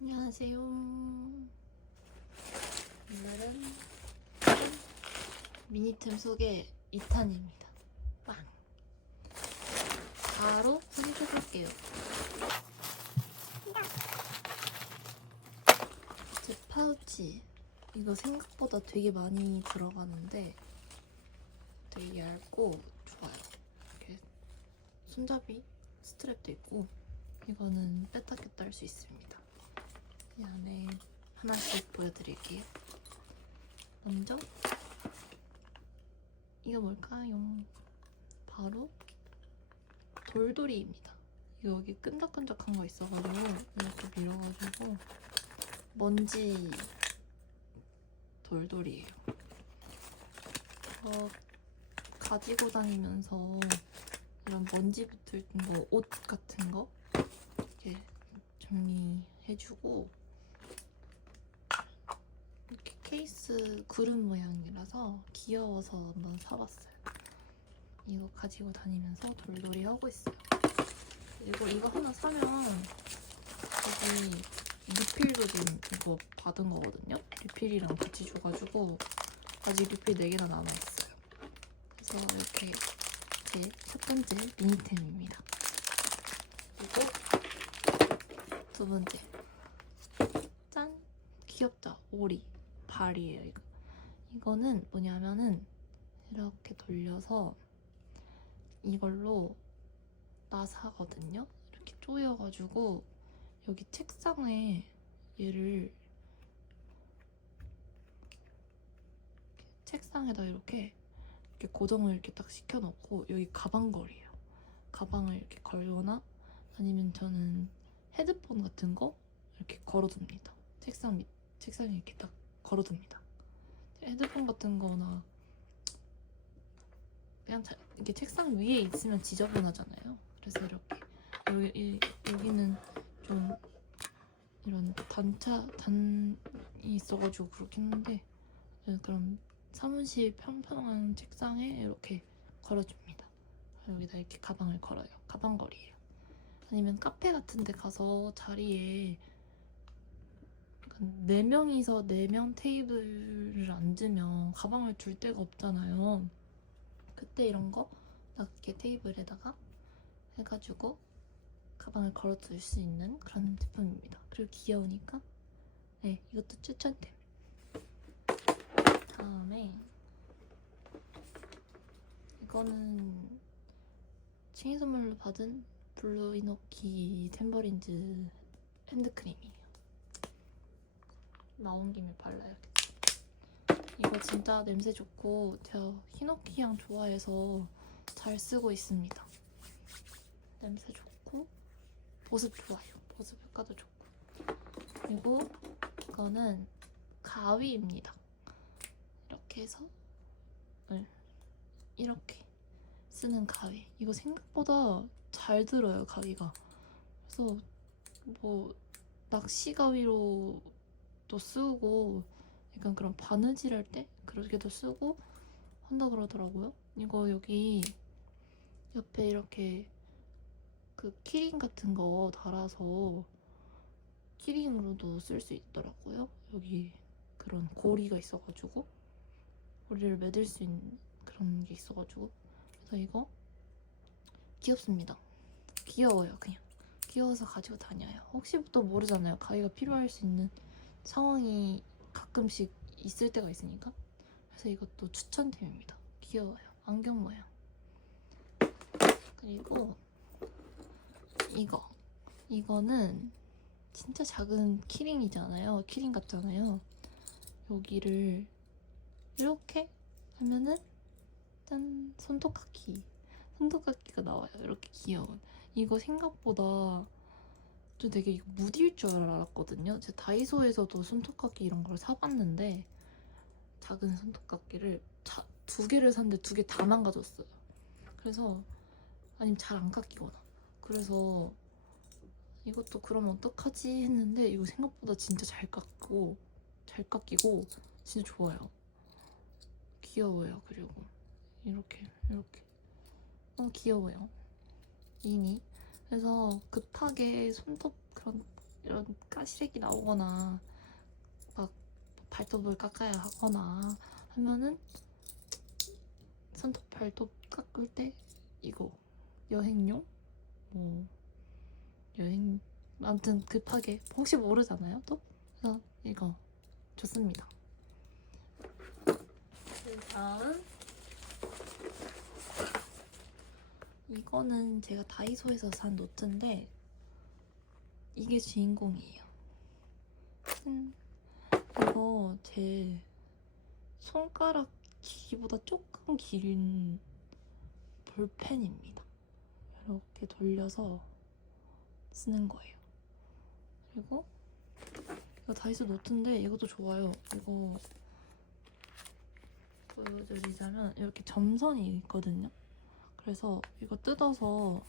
안녕하세요. 오늘은 미니템 소개 2탄입니다. 빵. 바로 소개해볼게요. 제 파우치. 이거 생각보다 되게 많이 들어가는데 되게 얇고 좋아요. 이렇게 손잡이 스트랩도 있고 이거는 꼈다 할수 있습니다. 이 안에 하나씩 보여드릴게요. 먼저 이거 뭘까요? 바로 돌돌이입니다. 여기 끈적끈적한 거 있어가지고 이렇게 밀어가지고 먼지 돌돌이에요. 어, 가지고 다니면서 이런 먼지 붙을 거, 옷 같은 거 이렇게 정리해주고 케이스 구름 모양이라서 귀여워서 한번 사봤어요. 이거 가지고 다니면서 돌돌이 하고 있어요. 그리고 이거 하나 사면 여기 리필도 지금 이거 받은 거거든요. 리필이랑 같이 줘가지고 아직 리필 4개나 남아있어요. 그래서 이렇게 제 첫 번째 미니템입니다. 그리고 두 번째 짠 귀엽죠 오리 발이에요 이거. 이거는 뭐냐면은 이렇게 돌려서 이걸로 나사거든요. 이렇게 조여가지고 여기 책상에 얘를 책상에다 이렇게 이렇게 고정을 이렇게 딱 시켜놓고 여기 가방걸이에요. 가방을 이렇게 걸거나 아니면 저는 헤드폰 같은 거 이렇게 걸어둡니다. 책상 밑, 책상에 이렇게 딱 걸어둡니다. 헤드폰 같은 거나 그냥 자, 이게 책상 위에 있으면 지저분하잖아요. 그래서 이렇게 여기, 이, 여기는 좀 이런 단차 단이 있어가지고 그렇긴 한데 그럼 사무실 평평한 책상에 이렇게 걸어줍니다. 여기다 이렇게 가방을 걸어요. 가방걸이에요. 아니면 카페 같은 데 가서 자리에 네 명이서 네 명 테이블을 앉으면 가방을 둘 데가 없잖아요. 그때 이런 거딱 이렇게 테이블에다가 해가지고 가방을 걸어둘 수 있는 그런 제품입니다. 그리고 귀여우니까 네 이것도 추천템. 다음에 이거는 생일 선물로 받은 블루 이노키 템버린즈 핸드크림이에요. 나온 김에 발라야겠다. 이거 진짜 냄새 좋고 제가 히노키 향 좋아해서 잘 쓰고 있습니다. 냄새 좋고 보습 좋아요. 보습 효과도 좋고 그리고 이거는 가위입니다. 이렇게 해서 네, 이렇게 쓰는 가위. 이거 생각보다 잘 들어요 가위가. 그래서 뭐 낚시 가위로 도 쓰고 약간 그런 바느질 할 때 그렇게도 쓰고 한다 그러더라고요. 이거 여기 옆에 이렇게 그 키링 같은 거 달아서 키링으로도 쓸 수 있더라고요. 여기 그런 고리가 있어가지고 고리를 매들 수 있는 그런 게 있어가지고 그래서 이거 귀엽습니다. 귀여워요, 그냥. 귀여워서 가지고 다녀요. 혹시 또 모르잖아요. 가위가 필요할 수 있는 상황이 가끔씩 있을 때가 있으니까. 그래서 이것도 추천템입니다. 귀여워요. 안경 모양. 그리고 이거. 이거는 진짜 작은 키링이잖아요. 키링 같잖아요. 여기를 이렇게 하면은 짠 손톱깎이 손톱깎이가 나와요. 이렇게 귀여운. 이거 생각보다 저 되게 무딜 줄 알았거든요. 제가 다이소에서도 손톱깎이 이런 걸 사봤는데 작은 손톱깎이를 자, 두 개를 샀는데 두 개 다 망가졌어요. 그래서 아니면 잘 안 깎이거나. 그래서 이것도 그러면 어떡하지 했는데 이거 생각보다 진짜 잘 깎고 잘 깎이고 진짜 좋아요. 귀여워요. 그리고 이렇게 이렇게 어 귀여워요. 미니. 그래서 급하게 손톱 그런 이런 까시렉이 나오거나 막 발톱을 깎아야 하거나 하면은 손톱 발톱 깎을 때 이거 여행용? 뭐 여행 아무튼 급하게. 혹시 모르잖아요 또? 그래서 이거 좋습니다. 그 다음 이거는 제가 다이소에서 산 노트인데 이게 주인공이에요. 음, 이거 제 손가락 길이보다 조금 긴 볼펜입니다. 이렇게 돌려서 쓰는 거예요. 그리고 이거 다이소 노트인데 이것도 좋아요. 이거 보여드리자면 이렇게 점선이 있거든요 그래서 이거 뜯어서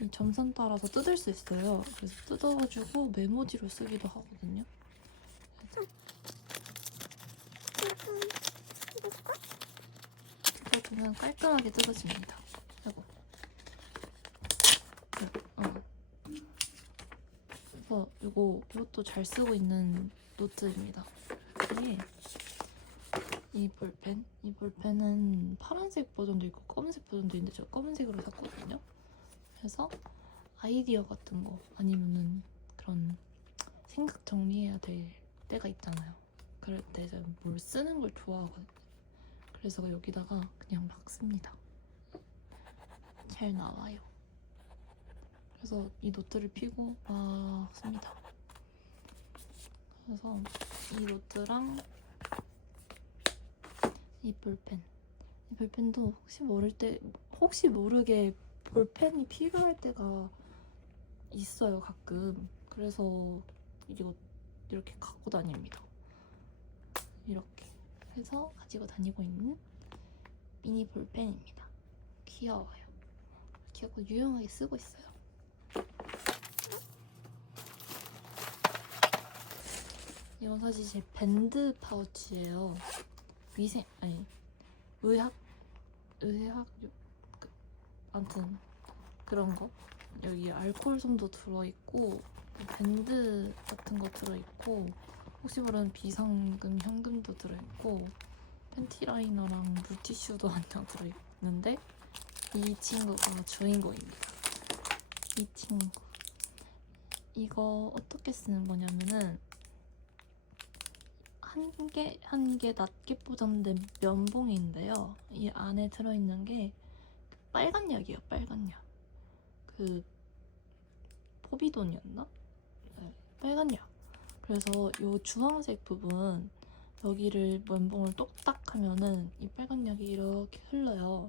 이 점선 따라서 뜯을 수 있어요 그래서 뜯어가지고 메모지로 쓰기도 하거든요 뜯어주면 깔끔하게 뜯어집니다 아이고 어. 그래서 이거 이것도 잘 쓰고 있는 노트입니다. 이게 이 볼펜 이 볼펜은 파란색 버전도 있고 검은색 버전도 있는데 저 검은색으로 샀거든요. 그래서 아이디어 같은 거 아니면은 그런 생각 정리해야 될 때가 있잖아요. 그럴 때 제가 뭘 쓰는 걸 좋아하거든요. 그래서 여기다가 그냥 막 씁니다. 잘 나와요. 그래서 이 노트를 피고 막 씁니다. 그래서 이 노트랑 이 볼펜, 이 볼펜도 혹시 모를 때 혹시 모르게 볼펜이 필요할 때가 있어요 가끔. 그래서 이거 이렇게 갖고 다닙니다. 이렇게 해서 가지고 다니고 있는 미니 볼펜입니다. 귀여워요. 귀엽고 유용하게 쓰고 있어요. 이건 사실 제 밴드 파우치예요. 위생 아니 의학 의학 그, 아무튼 그런 거 여기 알코올솜도 들어있고 밴드 같은 거 들어있고 혹시 모르는 비상금 현금도 들어있고 팬티 라이너랑 물티슈도 한 장 들어있는데 이 친구가 주인공입니다. 이 친구 이거 어떻게 쓰는 거냐면은 한 개 한 개 낮게 포장된 면봉인데요. 이 안에 들어있는 게 빨간 약이에요. 빨간 약. 그 포비돈이었나? 네, 빨간 약. 그래서 요 주황색 부분 여기를 면봉을 똑딱 하면은 이 빨간 약이 이렇게 흘러요.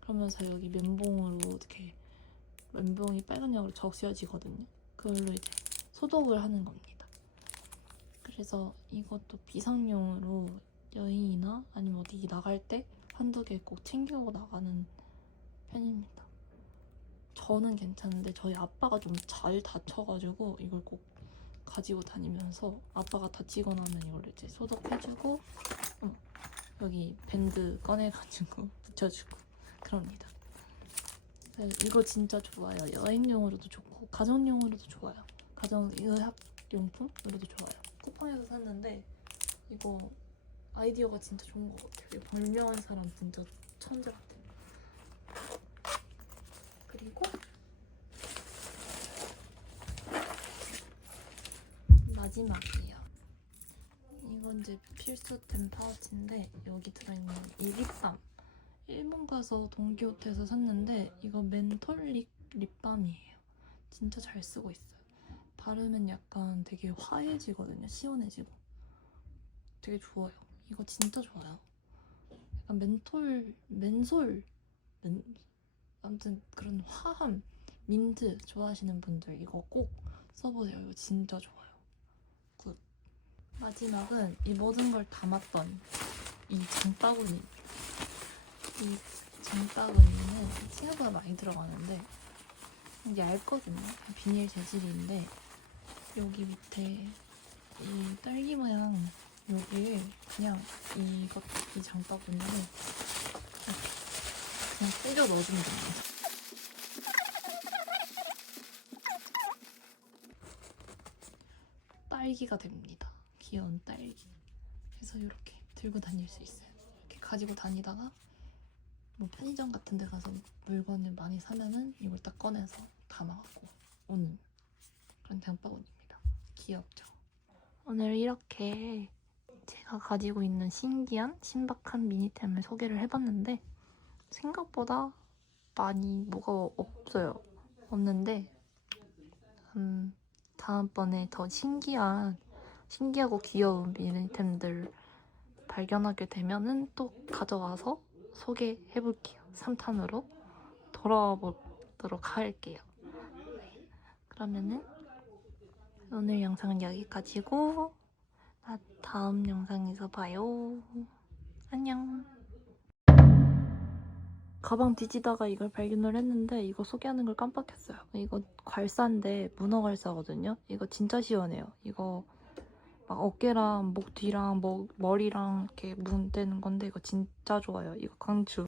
그러면서 여기 면봉으로 이렇게 면봉이 빨간 약으로 적셔지거든요. 그걸로 이제 소독을 하는 겁니다. 그래서 이것도 비상용으로 여행이나 아니면 어디 나갈 때 한두 개 꼭 챙기고 나가는 편입니다. 저는 괜찮은데 저희 아빠가 좀 잘 다쳐가지고 이걸 꼭 가지고 다니면서 아빠가 다치고 나면 이걸 이제 소독해주고 어, 여기 밴드 꺼내가지고 붙여주고 그럽니다. 이거 진짜 좋아요. 여행용으로도 좋고 가정용으로도 좋아요. 가정 의학용품으로도 좋아요. 쿠팡에서 샀는데 이거 아이디어가 진짜 좋은 것 같아요. 발명한 사람 진짜 천재 같아요. 그리고 마지막이에요. 이건 이제 필수템 파우치인데 여기 들어있는 이 립밤. 일본 가서 동키호테에서 샀는데 이거 멘톨 립 립밤이에요. 진짜 잘 쓰고 있어요. 바르면 약간 되게 화해지거든요. 시원해지고. 되게 좋아요. 이거 진짜 좋아요. 약간 멘톨, 맨솔, 멘, 아무튼 그런 화함, 민트 좋아하시는 분들 이거 꼭 써보세요. 이거 진짜 좋아요. 굿. 마지막은 이 모든 걸 담았던 이 장바구니. 이 장바구니는 생각보다 많이 들어가는데 얇거든요. 비닐 재질인데 여기 밑에 이 딸기 모양 여기에 그냥 이것 이 장바구니를 이렇게 그냥 때려 넣어주면 됩니다. 딸기가 됩니다. 귀여운 딸기. 그래서 이렇게 들고 다닐 수 있어요. 이렇게 가지고 다니다가 뭐 편의점 같은 데 가서 물건을 많이 사면은 이걸 딱 꺼내서 담아갖고 오는 그런 장바구니입니다. 귀엽죠? 오늘 이렇게 제가 가지고 있는 신기한 신박한 미니템을 소개를 해봤는데 생각보다 많이 뭐가 없어요. 없는데 음, 다음번에 더 신기한 신기하고 귀여운 미니템들 발견하게 되면은 또 가져와서 소개해 볼게요. 3탄으로 돌아와 보도록 할게요. 네. 그러면은 오늘 영상은 여기까지고 나 다음 영상에서 봐요. 안녕. 가방 뒤지다가 이걸 발견을 했는데 이거 소개하는 걸 깜빡했어요. 이거 괄사인데 문어 괄사거든요. 이거 진짜 시원해요. 이거 막 어깨랑 목 뒤랑 뭐, 머리랑 이렇게 문대는 건데 이거 진짜 좋아요. 이거 강추.